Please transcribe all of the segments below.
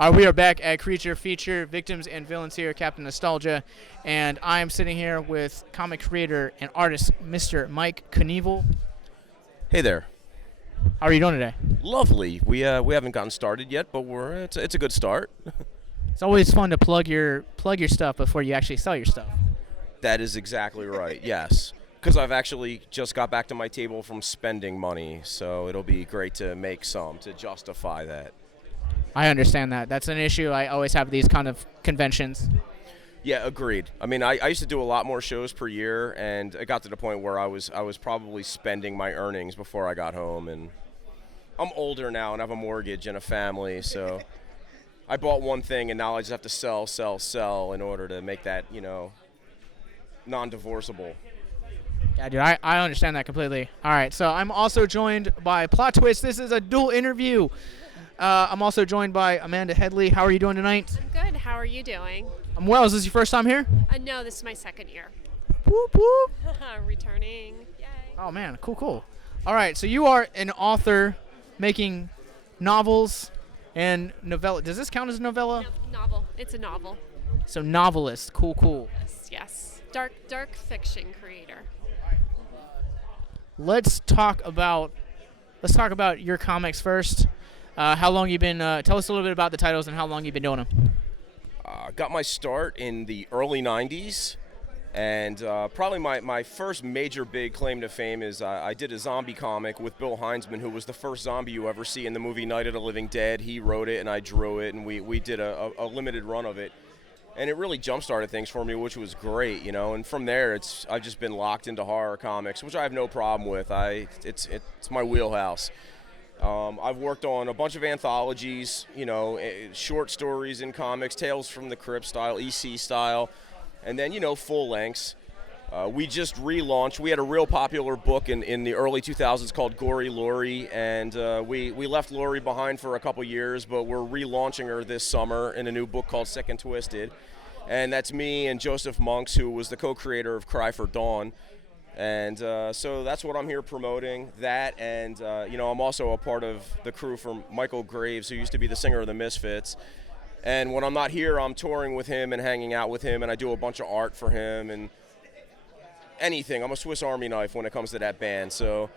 We are back at Creature Feature, Victims and Villains here, Captain Nostalgia, and I am sitting here with comic creator and artist Mr. Mike Koneful. Hey there. How are you doing today? Lovely. We haven't gotten started yet, but it's a good start. It's always fun to plug your stuff before you actually sell your stuff. That is exactly right. Yes, because I've actually just got back to my table from spending money, so it'll be great to make some to justify that. I understand that. That's an issue I always have at these kind of conventions. Yeah, agreed. I mean, I used to do a lot more shows per year, and it got to the point where I was probably spending my earnings before I got home, and I'm older now and I have a mortgage and a family, so I bought one thing and now I just have to sell in order to make that, non-divorceable. Yeah, dude, I understand that completely. All right, so I'm also joined by Plot Twist. This is a dual interview. I'm also joined by Amanda Headlee. How are you doing tonight? I'm good. How are you doing? I'm well. Is this your first time here? No, this is my second year. Whoop, whoop. Returning. Yay. Oh, man. Cool. All right, so you are an author making novels and novella. Does this count as a novella? No, novel. It's a novel. So novelist. Cool. Yes. Dark fiction creator. Let's talk about your comics first. How long you been? Tell us a little bit about the titles and how long you've been doing them. Got my start in the early 90s, and probably my first major big claim to fame is I did a zombie comic with Bill Heinzman, who was the first zombie you ever see in the movie Night of the Living Dead. He wrote it and I drew it, and we did a limited run of it. And it really jump-started things for me, which was great, and from there I've just been locked into horror comics, which I have no problem with. It's my wheelhouse. I've worked on a bunch of anthologies, short stories in comics, Tales from the Crypt style, EC style, and then, full lengths. We just relaunched. We had a real popular book in the early 2000s called Gory Laurie, and we left Laurie behind for a couple years, but we're relaunching her this summer in a new book called Sick and Twisted. And that's me and Joseph Monks, who was the co-creator of Cry for Dawn. And so that's what I'm here promoting, that, and I'm also a part of the crew from Michael Graves, who used to be the singer of the Misfits. And when I'm not here, I'm touring with him and hanging out with him, and I do a bunch of art for him and anything. I'm a Swiss Army knife when it comes to that band. So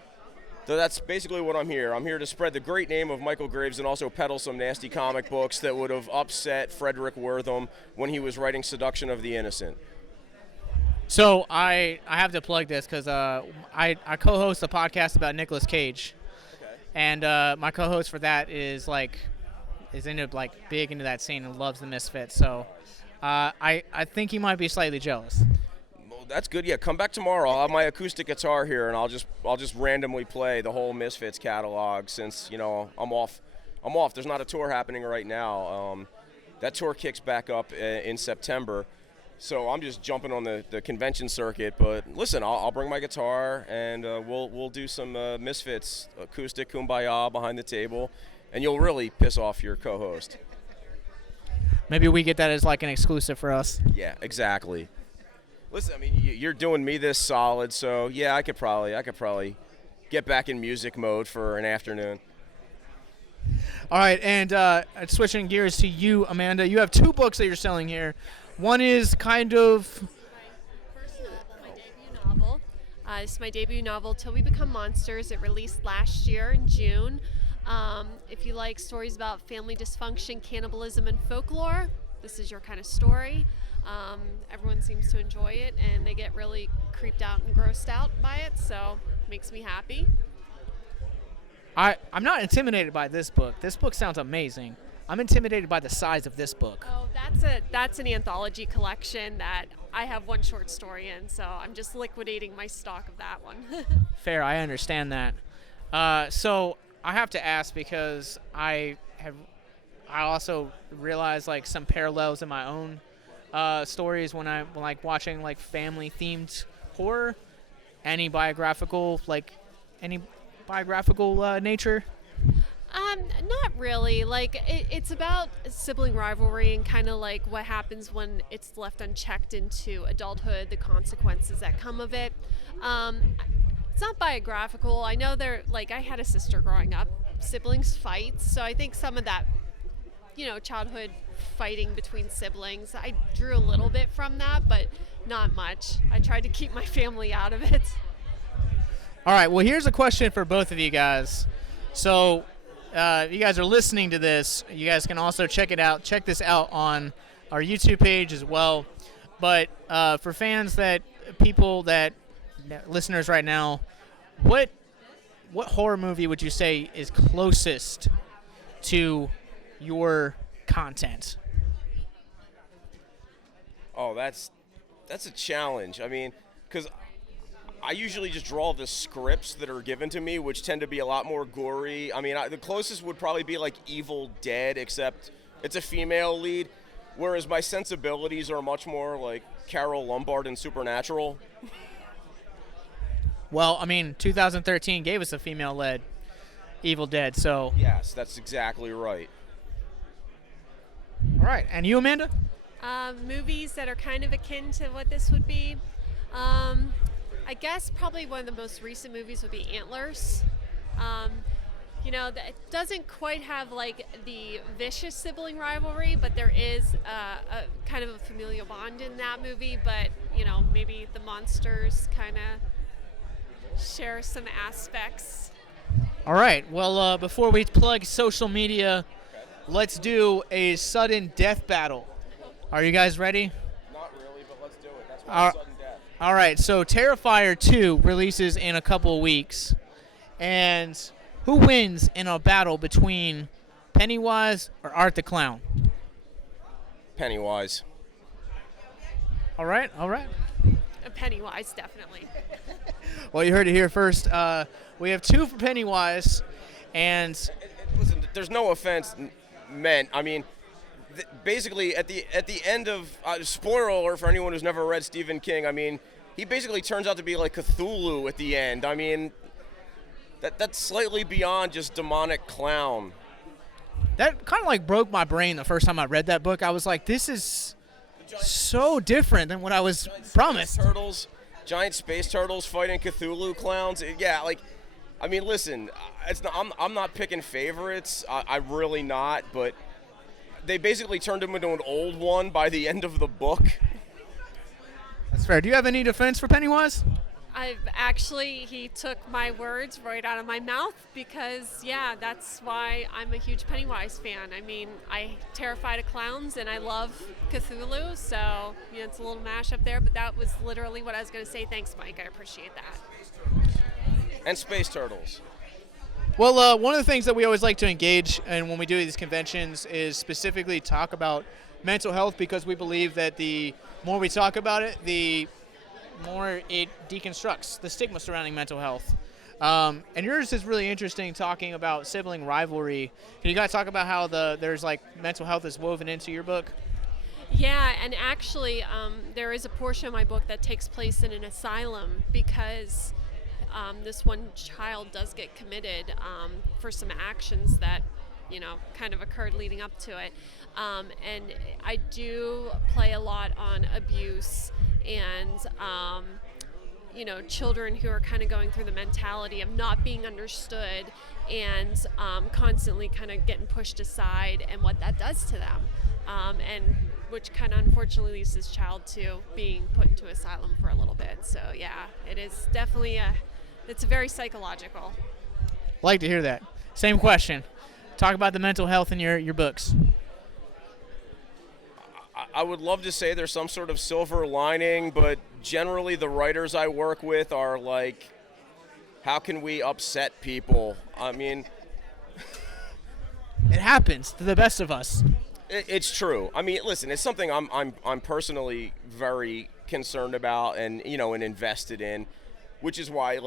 that's basically what I'm here. I'm here to spread the great name of Michael Graves and also peddle some nasty comic books that would have upset Frederick Wortham when he was writing Seduction of the Innocent. So I have to plug this because I co-host a podcast about Nicolas Cage, Okay. and my co-host for that is big into that scene and loves the Misfits. So I think he might be slightly jealous. Well, that's good. Yeah, come back tomorrow. I'll have my acoustic guitar here, and I'll just randomly play the whole Misfits catalog since I'm off. There's not a tour happening right now. That tour kicks back up in September. So I'm just jumping on the convention circuit, but listen, I'll bring my guitar and we'll do some Misfits acoustic kumbaya behind the table, and you'll really piss off your co-host. Maybe we get that as like an exclusive for us. Yeah, exactly. Listen, I mean, you're doing me this solid, so yeah, I could probably get back in music mode for an afternoon. All right, and switching gears to you, Amanda, you have two books that you're selling here. One is kind of First novel, my debut novel. This is my debut novel, Till We Become Monsters. It released last year in June. If you like stories about family dysfunction, cannibalism, and folklore, this is your kind of story. Everyone seems to enjoy it, and they get really creeped out and grossed out by it, so it makes me happy. I'm not intimidated by this book. This book sounds amazing. I'm intimidated by the size of this book. Oh, that's an anthology collection that I have one short story in, so I'm just liquidating my stock of that one. Fair, I understand that. So I have to ask because I also realize like some parallels in my own stories when I'm like watching like family themed horror. Any biographical nature? Not really. Like, it's about sibling rivalry and kind of like what happens when it's left unchecked into adulthood, the consequences that come of it. It's not biographical. I know I had a sister growing up. Siblings fight, so I think some of that childhood fighting between siblings. I drew a little bit from that, but not much. I tried to keep my family out of it. All right, well, here's a question for both of you guys. So, if you guys are listening to this, you guys can also check this out on our YouTube page as well. But for listeners right now, what horror movie would you say is closest to your content? Oh, that's a challenge. I mean, because I usually just draw the scripts that are given to me, which tend to be a lot more gory. I mean, the closest would probably be like Evil Dead, except it's a female lead, whereas my sensibilities are much more like Carol Lombard in Supernatural. Well, I mean, 2013 gave us a female-led Evil Dead, so... Yes, that's exactly right. All right, and you, Amanda? Movies that are kind of akin to what this would be. I guess probably one of the most recent movies would be Antlers. It doesn't quite have like the vicious sibling rivalry, but there is a kind of a familial bond in that movie. But maybe the monsters kind of share some aspects. All right. Well, before we plug social media, let's do a sudden death battle. Are you guys ready? Not really, but let's do it. That's why sudden death. All right. So Terrifier 2 releases in a couple of weeks, and who wins in a battle between Pennywise or Art the Clown? Pennywise. All right. Pennywise, definitely. Well, you heard it here first. We have 2 for Pennywise, and listen, there's no offense meant. I mean, basically at the end of spoiler alert for anyone who's never read Stephen King. I mean, he basically turns out to be like Cthulhu at the end. I mean, that's slightly beyond just demonic clown. That kind of like broke my brain the first time I read that book. I was like, this is so different than what I was promised. Giant space turtles fighting Cthulhu clowns. Yeah, like, I mean, listen, I'm not picking favorites. I'm really not, but they basically turned him into an old one by the end of the book. That's fair. Do you have any defense for Pennywise? He took my words right out of my mouth because, that's why I'm a huge Pennywise fan. I mean, I terrified of clowns and I love Cthulhu, so, it's a little mashup there, but that was literally what I was going to say. Thanks, Mike. I appreciate that. And space turtles. Well, one of the things that we always like to engage in when we do these conventions is specifically talk about mental health, because we believe that the more we talk about it, the more it deconstructs the stigma surrounding mental health. And yours is really interesting, talking about sibling rivalry. Can you guys talk about how there's like mental health is woven into your book? Yeah, and actually there is a portion of my book that takes place in an asylum because this one child does get committed for some actions that kind of occurred leading up to it. And I do play a lot on abuse and children who are kind of going through the mentality of not being understood and constantly kind of getting pushed aside and what that does to them, and which kind of unfortunately leads this child to being put into asylum for a little bit. So it is definitely it's very psychological. Like to hear that. Same question. Talk about the mental health in your books. I would love to say there's some sort of silver lining, but generally the writers I work with are like, how can we upset people? I mean, it happens to the best of us. It's true. I mean, listen, it's something I'm personally very concerned about and and invested in, which is why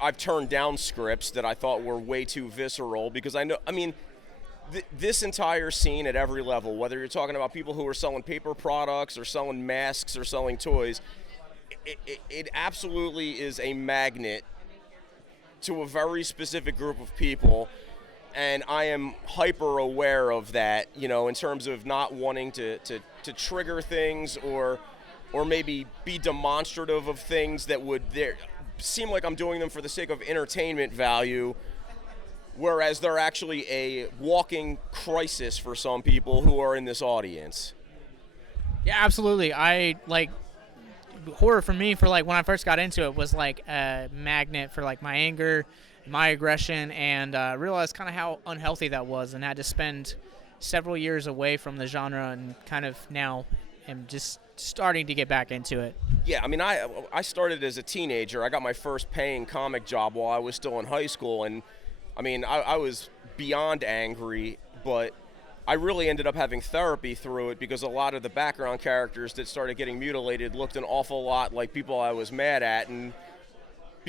I've turned down scripts that I thought were way too visceral, because this entire scene at every level, whether you're talking about people who are selling paper products or selling masks or selling toys, it absolutely is a magnet to a very specific group of people, and I am hyper aware of that, in terms of not wanting to trigger things or maybe be demonstrative of things that would seem like I'm doing them for the sake of entertainment value. whereas they're actually a walking crisis for some people who are in this audience. Yeah, absolutely. I like horror for me for like when I first got into it was like a magnet for like my anger, my aggression, and realized kind of how unhealthy that was, and had to spend several years away from the genre, and kind of now am just starting to get back into it. Yeah, I mean, I started as a teenager. I got my first paying comic job while I was still in high school, and I mean, I was beyond angry, but I really ended up having therapy through it because a lot of the background characters that started getting mutilated looked an awful lot like people I was mad at, and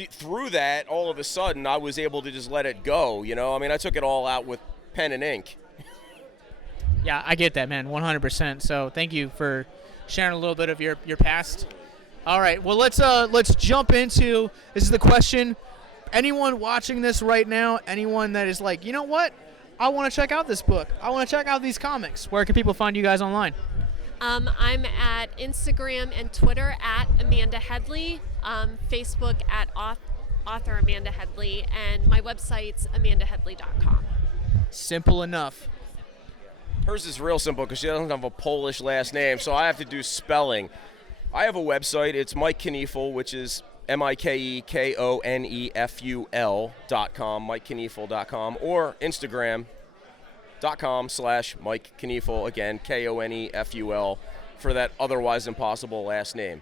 through that, all of a sudden, I was able to just let it go, you know? I mean, I took it all out with pen and ink. Yeah, I get that, man, 100%. So thank you for sharing a little bit of your past. All right, well, let's jump into, this is the question. Anyone watching this right now, anyone that is like, you know what? I want to check out this book. I want to check out these comics. Where can people find you guys online? I'm at Instagram and Twitter at Amanda Headlee, Facebook at author Amanda Headlee, and my website's amandaheadlee.com. Simple enough. Hers is real simple because she doesn't have a Polish last name, so I have to do spelling. I have a website. It's Mike Koneful, which is MikeKoneful.com, MikeKoneful.com, or Instagram.com/Mike Koneful, again, Koneful, for that otherwise impossible last name.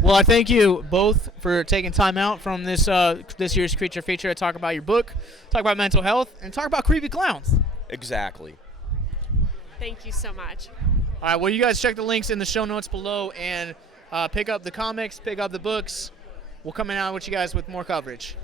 Well, I thank you both for taking time out from this year's Creature Feature to talk about your book, talk about mental health, and talk about creepy clowns. Exactly. Thank you so much. All right, well, you guys check the links in the show notes below and pick up the comics, pick up the books. We'll come out with you guys with more coverage.